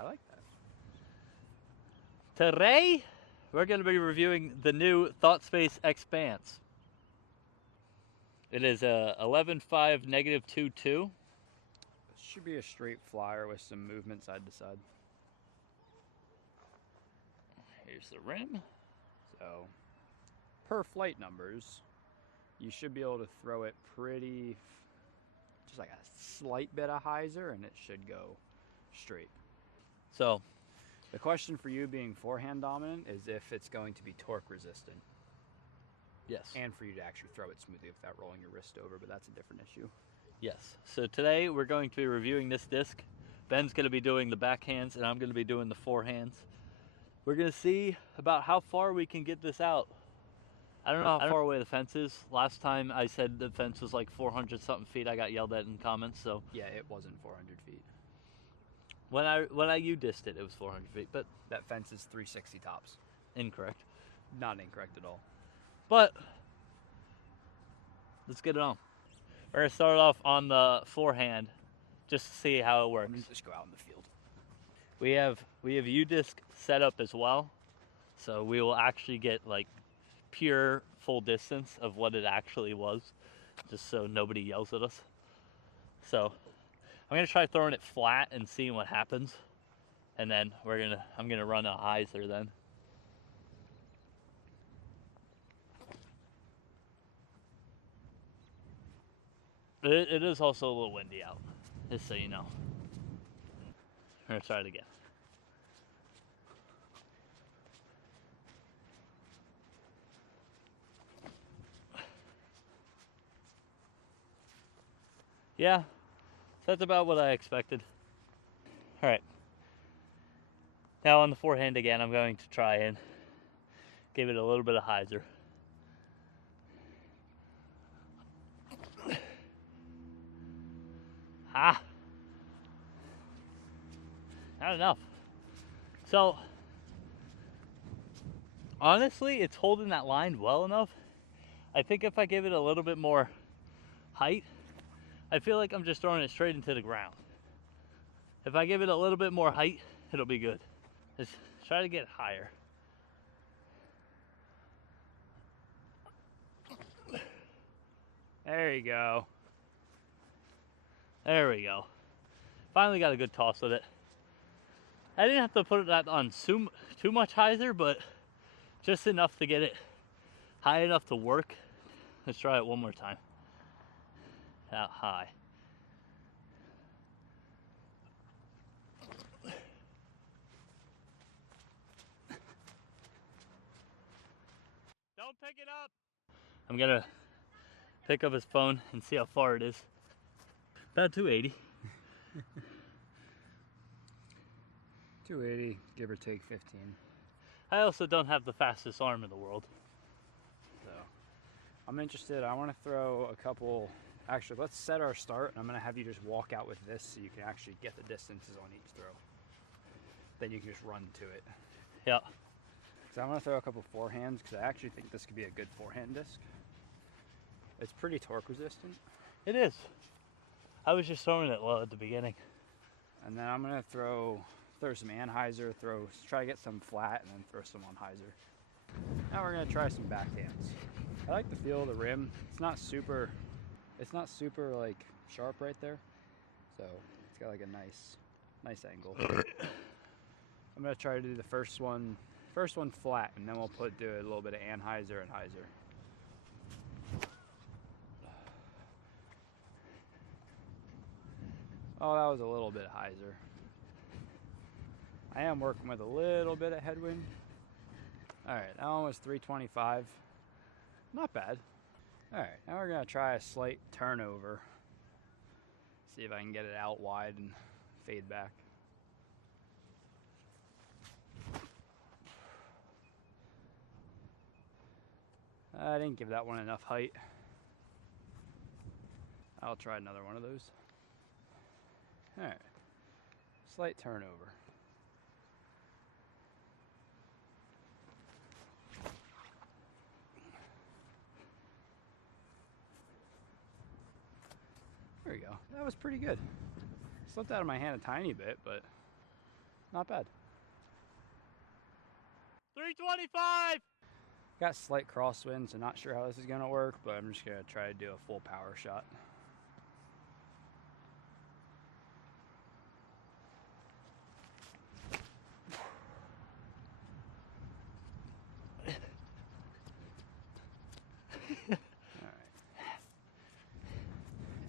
I like that. Today, we're going to be reviewing the new Thoughtspace EXPANSE. It is a 11.5 -22. It should be a straight flyer with some movement side to side. Here's the rim. So, per flight numbers, you should be able to throw it pretty, just like a slight bit of hyzer, and it should go straight. So, the question for you being forehand dominant is if it's going to be torque resistant. Yes. And for you to actually throw it smoothly without rolling your wrist over, but that's a different issue. Yes. So today we're going to be reviewing this disc. Ben's going to be doing the backhands and I'm going to be doing the forehands. We're going to see about how far we can get this out. I don't know how far away the fence is. Last time I said the fence was like 400 something feet. I got yelled at in comments. So yeah, it wasn't 400 feet. When you dissed it, it was 400 feet. But that fence is 360 tops. Incorrect. Not incorrect at all. But let's get it on. We're gonna start off on the forehand, just to see how it works. Just go out in the field. We have U-disc set up as well, so we will actually get like pure full distance of what it actually was, just so nobody yells at us. So I'm gonna try throwing it flat and seeing what happens, and then I'm gonna run a hyzer then. It is also a little windy out, just so you know. We're gonna try it again. Yeah, so that's about what I expected. All right. Now on the forehand again, I'm going to try and give it a little bit of hyzer. Not enough. So, honestly, it's holding that line well enough. I think if I give it a little bit more height, I feel like I'm just throwing it straight into the ground. If I give it a little bit more height, it'll be good. Just try to get higher. There you go. There we go. Finally got a good toss with it. I didn't have to put it on too much hyzer, but just enough to get it high enough to work. Let's try it one more time. That high. Don't pick it up. I'm gonna pick up his phone and see how far it is. About 280. 280, give or take 15. I also don't have the fastest arm in the world. So, I'm interested. I want to throw a couple. Actually, let's set our start, and I'm going to have you just walk out with this so you can actually get the distances on each throw. Then you can just run to it. Yeah. So I'm going to throw a couple forehands because I actually think this could be a good forehand disc. It's pretty torque resistant. It is. I was just throwing it low at the beginning. And then I'm going to throw some anhyzer, try to get some flat, and then throw some on hyzer. Now we're going to try some backhands. I like the feel of the rim. It's not super like sharp right there. So it's got like a nice angle. I'm going to try to do the first one flat, and then we'll do a little bit of anhyzer and hyzer. Oh, that was a little bit of hyzer. I am working with a little bit of headwind. Alright, that one was 325. Not bad. Alright, now we're going to try a slight turnover. See if I can get it out wide and fade back. I didn't give that one enough height. I'll try another one of those. Alright, slight turnover. There we go. That was pretty good. Slipped out of my hand a tiny bit, but not bad. 325! Got slight crosswind, so not sure how this is gonna work, but I'm just gonna try to do a full power shot.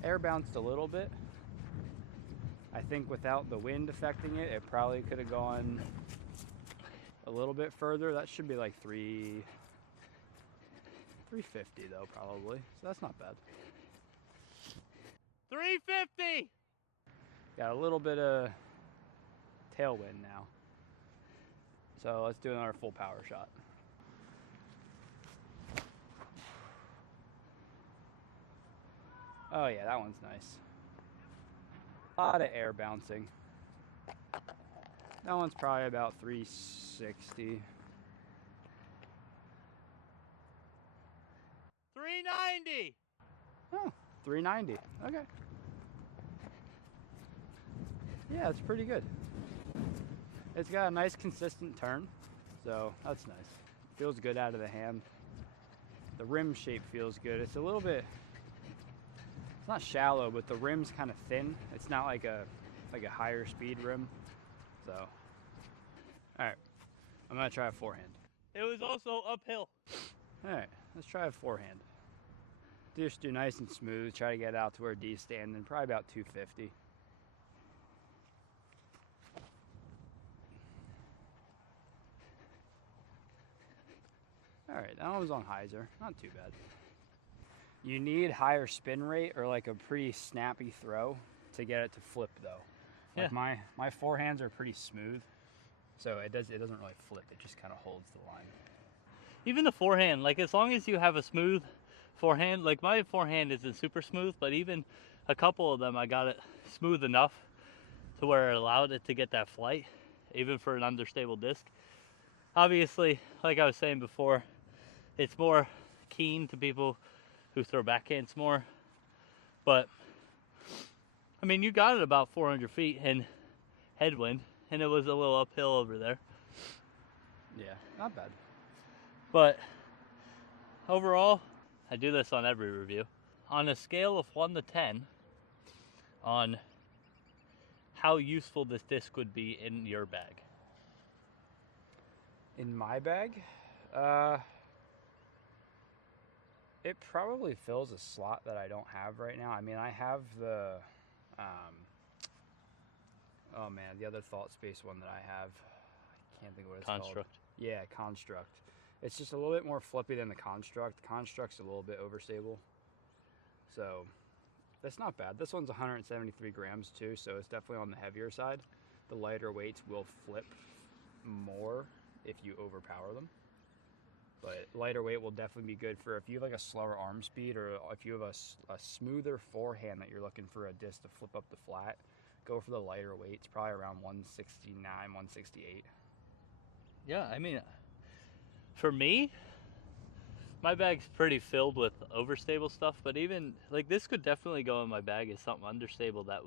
Air bounced a little bit. I think without the wind affecting it, it probably could have gone a little bit further. That should be like 350 though, probably. So that's not bad. 350! Got a little bit of tailwind now. So let's do another full power shot. Oh yeah, that one's nice. A lot of air bouncing. That one's probably about 360. 390! Oh, 390. Okay. Yeah, it's pretty good. It's got a nice consistent turn, so that's nice. Feels good out of the hand. The rim shape feels good. It's a little bit, it's not shallow, but the rim's kind of thin. It's not like a higher speed rim. So, all right, I'm gonna try a forehand. It was also uphill. All right, let's try a forehand. Just do nice and smooth. Try to get out to where D's standing, probably about 250. All right, that one was on hyzer, not too bad. You need higher spin rate or like a pretty snappy throw to get it to flip though. Yeah. Like my forehands are pretty smooth, so it doesn't really flip. It just kind of holds the line. Even the forehand, like as long as you have a smooth forehand, like my forehand isn't super smooth, but even a couple of them I got it smooth enough to where it allowed it to get that flight, even for an understable disc. Obviously, like I was saying before, it's more keen to people who throw backhands more, but I mean, you got it about 400 feet in headwind, and it was a little uphill over there. Yeah, not bad. But overall, I do this on every review. On a scale of 1 to 10, on how useful this disc would be in your bag. In my bag, it probably fills a slot that I don't have right now. I mean, I have the, oh man, the other Thoughtspace one that I have. I can't think of what it's Construct. called. Yeah, Construct. It's just a little bit more flippy than the Construct. The Construct's a little bit overstable. So, that's not bad. This one's 173 grams too, so it's definitely on the heavier side. The lighter weights will flip more if you overpower them. But lighter weight will definitely be good for if you have like a slower arm speed, or if you have a smoother forehand that you're looking for a disc to flip up the flat, go for the lighter weights, probably around 169, 168. Yeah, I mean, for me, my bag's pretty filled with overstable stuff, but even like this could definitely go in my bag as something understable that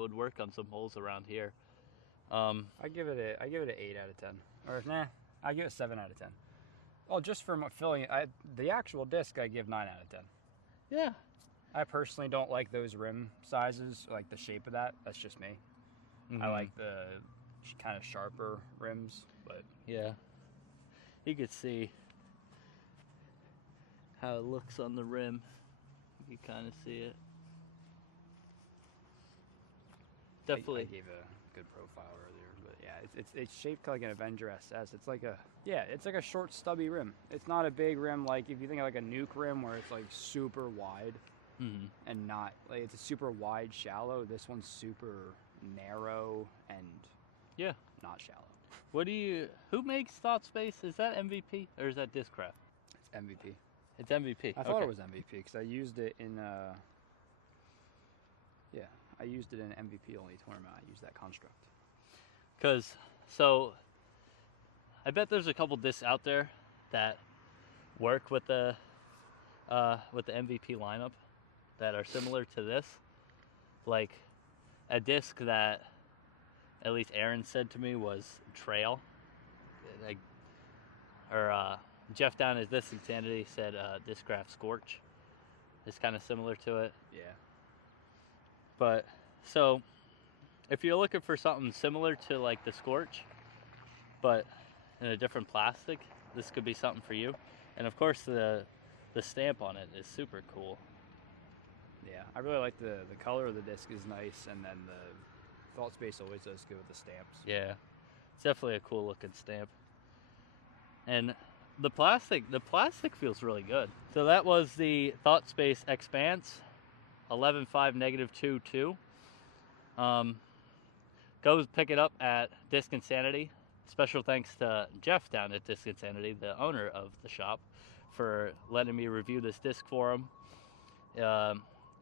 would work on some holes around here. I give it an 8 out of 10, or nah, I give it 7 out of 10. Well, just from filling it, the actual disc I give 9 out of 10. Yeah. I personally don't like those rim sizes, like the shape of that. That's just me. Mm-hmm. I like the kind of sharper rims, but yeah, you could see how it looks on the rim. You can kind of see it. Definitely. I gave a good profile earlier, but yeah, it's shaped like an Avenger SS. It's like a short stubby rim. It's not a big rim like if you think of like a Nuke rim where it's like super wide. Mm-hmm. And not like it's a super wide shallow. This one's super narrow and not shallow. Who makes Thoughtspace? Is that MVP or is that Discraft? It's MVP. It's MVP. I thought it was MVP because I used it in I used it in an MVP only tournament. I used that construct. So I bet there's a couple discs out there that work with the MVP lineup that are similar to this, like a disc that at least Aaron said to me, was Trail. Like, or Jeff down at Disc Insanity said Discraft Scorch. It's kind of similar to it. Yeah. But so if you're looking for something similar to like the Scorch, but in a different plastic, this could be something for you. And of course the stamp on it is super cool. Yeah, I really like the color of the disc is nice, and then the Thoughtspace always does good with the stamps. Yeah, it's definitely a cool looking stamp. And the plastic feels really good. So that was the Thoughtspace Expanse 11.5-22. Go pick it up at Disc Insanity. Special thanks to Jeff down at Disc Insanity, the owner of the shop, for letting me review this disc for him.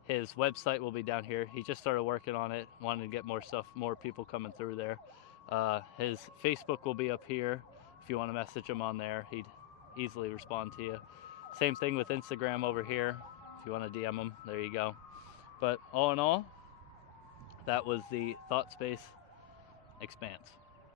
His website will be down here. He just started working on it, wanting to get more stuff, more people coming through there. His Facebook will be up here. If you want to message him on there, he'd easily respond to you. Same thing with Instagram over here. If you want to DM him, there you go. But all in all, that was the Thoughtspace Expanse.